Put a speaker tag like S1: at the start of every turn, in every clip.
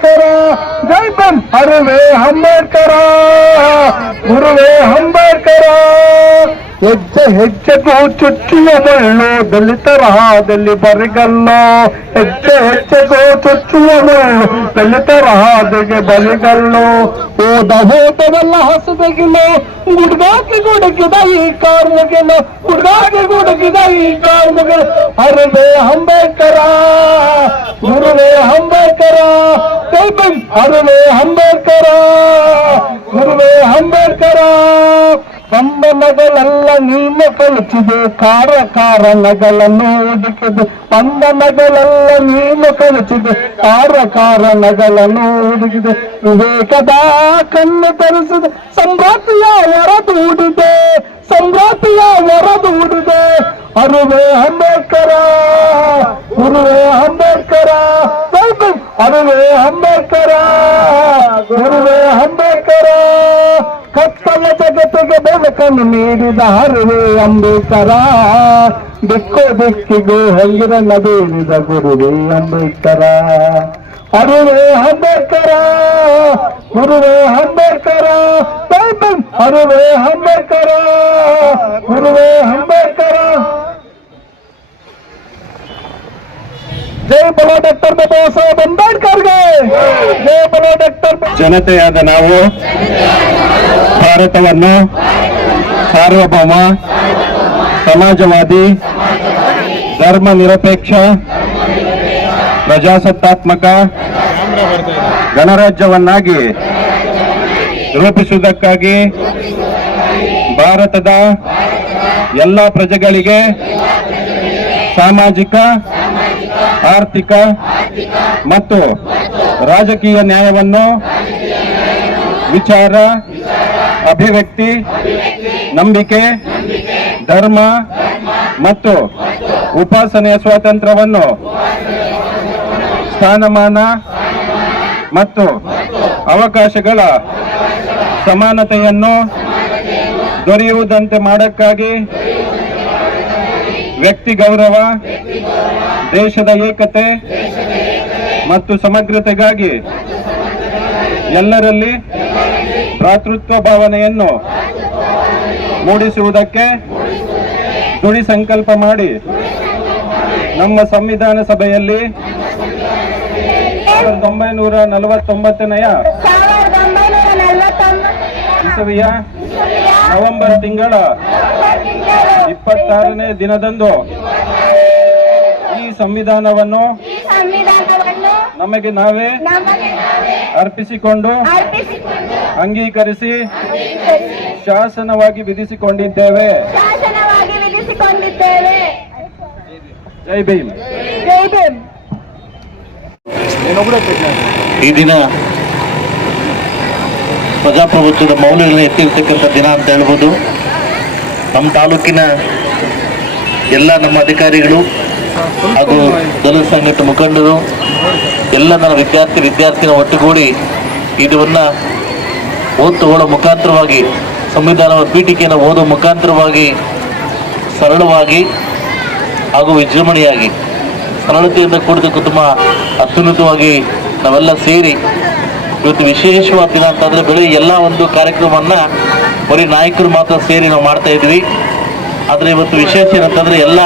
S1: ಅಂಬೇಡ್ಕರ ಜೈ ಭೀಮ್ ಅರುವೆ ಅಂಬೇಡ್ಕರ ಗುರುವೇ ಅಂಬೇಡ್ಕರ ಹೆಜ್ಜೆ ಹೆಜ್ಜೆಗೂ ಚುಚ್ಚುವ ಮುಳ್ಳು ದಲಿತರ ಹಾದಲ್ಲಿ ಬರಿಗಲ್ಲು ಹೆಜ್ಜೆ ಹೆಜ್ಜೆಗೂ ಚುಚ್ಚುವ ಮುಳ್ಳು ದಲಿತರ ಹಾದಿಗೆ ಬರಿಗಲ್ಲು ಹೋದ ಹೋದವೆಲ್ಲ ಹಸುದಗಿಲು ಗುಡ್ಗಾಕಿ ಗುಡುಗಿದ ಈ ಕಾರ್ಮಿಕನು ಗುಡ್ಗಾಕಿ ಗುಡುಗಿದ ಈ ಕಾರ್ಮಿಕನು ಅರುವೆ ಅಂಬೇಡ್ಕರ ಗುರುವೇ ಅಂಬೇಡ್ಕರ ಜೈ ಭೀಮ್ ಅರುವೆ ಅಂಬೇಡ್ಕರ ಗುರುವೇ ಅಂಬೇಡ್ಕರ ಬಂಧನಗಳೆಲ್ಲ ನೀನು ಕಳಿಸಿದೆ ಕಾರ ಕಾರಣಗಳನ್ನು ಹುಡುಕಿದೆ. ಬಂಧನಗಳೆಲ್ಲ ನೀನು ಕಳಿಸಿದೆ ಕಾರ ಕಾರಣಗಳನ್ನು ಹುಡುಕಿದೆ. ವಿವೇಕದ ಕಣ್ಣು ತರಿಸಿದೆ ಸಂಗಾತಿಯ ಹೊರದೂಡಿದೆ ಸಂಗಾತಿಯ ಹೊರದೂಡಿದೆ ಅರುವೆ ಅಂಬೇಡ್ಕರ, ಗುರುವೆ ಅಂಬೇಡ್ಕರ ಅರುವೆ ಅಂಬೇಡ್ಕರ. ಜಗತ್ತಿಗೆ ಬೆಳಕನ್ನು ನೀಡಿದ ಹರುವೆ ಅಂಬೇಡ್ಕರ ದಿಕ್ಕು ದಿಕ್ಕಿಗೂ ಹಂಗಿರನ್ನ ಬೀರಿದ ಗುರುವೇ ಅಂಬೇಡ್ಕರ ಅರುವೆ ಅಂಬೇಡ್ಕರ ಗುರುವೇ ಅಂಬೇಡ್ಕರ ಜೈ ಭೀಮ್. ಅರುವೆ ಅಂಬೇಡ್ಕರ ಗುರುವೇ ಅಂಬೇಡ್ಕರ ಜೈ ಬಲೋ ಡಾಕ್ಟರ್ ಬಾಬಾ ಸಾಹೇಬ್ ಅಂಬೇಡ್ಕರ್ಗೆ ಜೈ ಬಲೋ ಡಾಕ್ಟರ್
S2: ಜನತೆಯಾದ ನಾವು ಭಾರತವನ್ನು ಸಾರ್ವಭೌಮ, ಸಮಾಜವಾದಿ ಧರ್ಮ ನಿರಪೇಕ್ಷ ಪ್ರಜಾಸತ್ತಾತ್ಮಕ ಗಣರಾಜ್ಯವನ್ನಾಗಿ ರೂಪಿಸುವುದಕ್ಕಾಗಿ ಭಾರತದ ಎಲ್ಲ ಪ್ರಜೆಗಳಿಗೆ ಸಾಮಾಜಿಕ, ಆರ್ಥಿಕ ಮತ್ತು ರಾಜಕೀಯ ನ್ಯಾಯವನ್ನು ವಿಚಾರ ಅಭಿವ್ಯಕ್ತಿ, ನಂಬಿಕೆ, ಧರ್ಮ ಮತ್ತು ಉಪಾಸನೆಯ ಸ್ವಾತಂತ್ರ್ಯವನ್ನು ಸ್ಥಾನಮಾನ ಮತ್ತು ಅವಕಾಶಗಳ ಸಮಾನತೆಯನ್ನು ದೊರೆಯುವುದಂತೆ ಮಾಡಕ್ಕಾಗಿ ವ್ಯಕ್ತಿ ಗೌರವ, ದೇಶದ ಏಕತೆ ಮತ್ತು ಸಮಗ್ರತೆಗಾಗಿ ಎಲ್ಲರಲ್ಲಿ ಭ್ರಾತೃತ್ವ ಭಾವನೆಯನ್ನು ಮೂಡಿಸುವುದಕ್ಕೆ ದುಡಿ ಸಂಕಲ್ಪ ಮಾಡಿ. ನಮ್ಮ ಸಂವಿಧಾನ ಸಭೆಯಲ್ಲಿ ಸಾವಿರದ ಒಂಬೈನೂರ ನಲವತ್ತೊಂಬತ್ತನೆಯ ಇಸವಿಯ ನವೆಂಬರ್ ತಿಂಗಳ ಇಪ್ಪತ್ತಾರನೇ ದಿನದಂದು ಈ ಸಂವಿಧಾನವನ್ನು ನಮಗೆ ನಾವೇ ಅರ್ಪಿಸಿಕೊಂಡು ಅಂಗೀಕರಿಸಿ ಶಾಸನವಾಗಿ ವಿಧಿಸಿಕೊಂಡಿದ್ದೇವೆ.
S3: ಶಾಸನವಾಗಿ ವಿಧಿಸಿಕೊಂಡಿದ್ದೇವೆ.
S2: ಜೈ ಭೀಮ್.
S3: ಜೈ ಭೀಮ್.
S4: ಈ ದಿನ ಪ್ರಜಾಪ್ರಭುತ್ವದ ಮೌಲ್ಯಗಳನ್ನು ಎತ್ತಿರ್ತಕ್ಕಂಥ ದಿನ ಅಂತ ಹೇಳ್ಬೋದು. ನಮ್ಮ ತಾಲೂಕಿನ ಎಲ್ಲ ನಮ್ಮ ಅಧಿಕಾರಿಗಳು ಹಾಗೂ ದಲಿತ ಸಂಘಟನೆ ಮುಖಂಡರು ಎಲ್ಲ ನನ್ನ ವಿದ್ಯಾರ್ಥಿ ವಿದ್ಯಾರ್ಥಿನ ಒಟ್ಟುಗೂಡಿ ಇದನ್ನ ಓದ್ ತಗೊಳ್ಳೋ ಮುಖಾಂತರವಾಗಿ, ಸಂವಿಧಾನದ ಪೀಠಿಕೆಯನ್ನು ಓದೋ ಮುಖಾಂತರವಾಗಿ, ಸರಳವಾಗಿ ಹಾಗೂ ವಿಜೃಂಭಣೆಯಾಗಿ, ಸರಳತೆಯಿಂದ ಕೂಡಿದ ಕುಟುಂಬ ಅತ್ಯುನ್ನತವಾಗಿ ನಾವೆಲ್ಲ ಸೇರಿ, ಇವತ್ತು ವಿಶೇಷವಾದ ದಿನ ಅಂತಂದರೆ ಬೆಳೆ ಎಲ್ಲ ಒಂದು ಕಾರ್ಯಕ್ರಮವನ್ನು ಬರೀ ನಾಯಕರು ಮಾತ್ರ ಸೇರಿ ನಾವು ಮಾಡ್ತಾ ಇದ್ವಿ. ಆದರೆ ಇವತ್ತು ವಿಶೇಷ ಏನಂತಂದರೆ ಎಲ್ಲ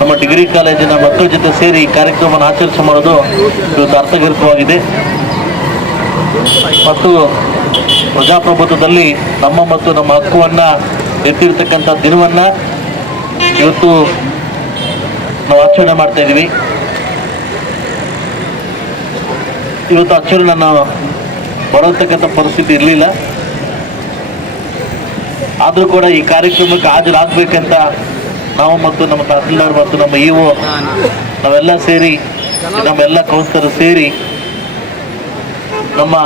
S4: ನಮ್ಮ ಡಿಗ್ರಿ ಕಾಲೇಜಿನ ಮಕ್ಕಳ ಜೊತೆ ಸೇರಿ ಈ ಕಾರ್ಯಕ್ರಮವನ್ನು ಆಚರಿಸಿ ಮಾಡೋದು ಇವತ್ತು ಅರ್ಥಗರ್ಭವಾಗಿದೆ. ಮತ್ತು ಪ್ರಜಾಪ್ರಭುತ್ವದಲ್ಲಿ ನಮ್ಮ ಮತ್ತು ನಮ್ಮ ಹಕ್ಕುವನ್ನ ಎತ್ತಿರ್ತಕ್ಕಂಥ ದಿನವನ್ನ ಇವತ್ತು ನಾವು ಆಚರಣೆ ಮಾಡ್ತಾ ಇದ್ದೀವಿ. ಇವತ್ತು ಆಚರಣೆ ನಾನು ಬರತಕ್ಕಂಥ ಪರಿಸ್ಥಿತಿ ಇರಲಿಲ್ಲ. ಆದರೂ ಕೂಡ ಈ ಕಾರ್ಯಕ್ರಮಕ್ಕೆ ಹಾಜರಾಗಬೇಕಂತ ನಾವು ಮತ್ತು ನಮ್ಮ ತಹಸೀಲ್ದಾರ್ ಮತ್ತು ನಮ್ಮ ಇ ಒ ನಾವೆಲ್ಲ ಸೇರಿ, ನಮ್ಮೆಲ್ಲ ಕೌನ್ಸಿಲರ್ ಸೇರಿ ನಮ್ಮ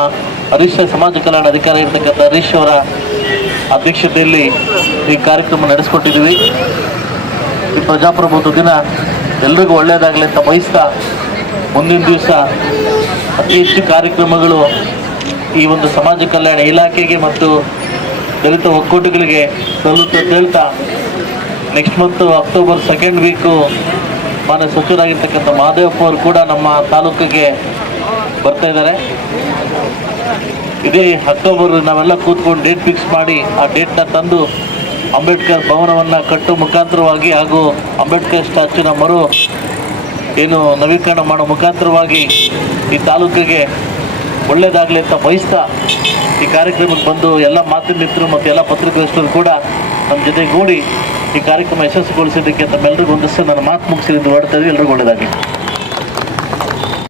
S4: ಹರೀಶ್ ಸಮಾಜ ಕಲ್ಯಾಣ ಅಧಿಕಾರಿ ಇರ್ತಕ್ಕಂಥ ಹರೀಶ್ ಅವರ ಅಧ್ಯಕ್ಷತೆಯಲ್ಲಿ ಈ ಕಾರ್ಯಕ್ರಮ ನಡೆಸ್ಕೊಟ್ಟಿದ್ದೀವಿ. ಈ ಪ್ರಜಾಪ್ರಭುತ್ವ ದಿನ ಎಲ್ರಿಗೂ ಒಳ್ಳೆಯದಾಗಲಿ ಅಂತ ಬಯಸ್ತಾ ಮುಂದಿನ ದಿವಸ ಅತಿ ಹೆಚ್ಚು ಕಾರ್ಯಕ್ರಮಗಳು ಈ ಒಂದು ಸಮಾಜ ಕಲ್ಯಾಣ ಇಲಾಖೆಗೆ ಮತ್ತು ದಲಿತ ಒಕ್ಕೂಟಗಳಿಗೆ ಸಲ್ಲುತ್ತೆ ಹೇಳ್ತಾ next month October second week ಮಾನ್ಯ ಸಚಿವರಾಗಿರ್ತಕ್ಕಂಥ ಮಹಾದೇವಪ್ಪ ಅವರು ಕೂಡ ನಮ್ಮ ತಾಲೂಕಿಗೆ ಬರ್ತಾ ಇದ್ದಾರೆ. ಇದೇ ಅಕ್ಟೋಬರ್ ನಾವೆಲ್ಲ ಕೂತ್ಕೊಂಡು ಡೇಟ್ ಫಿಕ್ಸ್ ಮಾಡಿ ಆ ಡೇಟ್ನ ತಂದು ಅಂಬೇಡ್ಕರ್ ಭವನವನ್ನು ಕಟ್ಟುವ ಮುಖಾಂತರವಾಗಿ ಹಾಗೂ ಅಂಬೇಡ್ಕರ್ ಸ್ಟ್ಯಾಚ್ಯೂನ ಮರು ಏನು ನವೀಕರಣ ಮಾಡೋ ಮುಖಾಂತರವಾಗಿ ಈ ತಾಲೂಕಿಗೆ ಒಳ್ಳೆಯದಾಗಲಿ ಅಂತ ಬಯಸ್ತಾ ಈ ಕಾರ್ಯಕ್ರಮಕ್ಕೆ ಬಂದು ಎಲ್ಲ ಮಾಧ್ಯಮ ಮತ್ತು ಎಲ್ಲ ಪತ್ರಿಕೋಷ್ಠರು ಕೂಡ ನಮ್ಮ ಜೊತೆಗೂಡಿ ಈ ಕಾರ್ಯಕ್ರಮ ಯಶಸ್ವಿಗೊಳಿಸಿದ್ದಕ್ಕೆ ತಮ್ಮೆಲ್ಲರಿಗೂ ಒಂದಷ್ಟು ನನ್ನ ಮಾತು ಮುಗಿಸಿ ಹೊಡ್ತಾ ಇದ್ದೀವಿ. ಎಲ್ರಿಗೂ ಒಳ್ಳೇದಾಗಲಿ.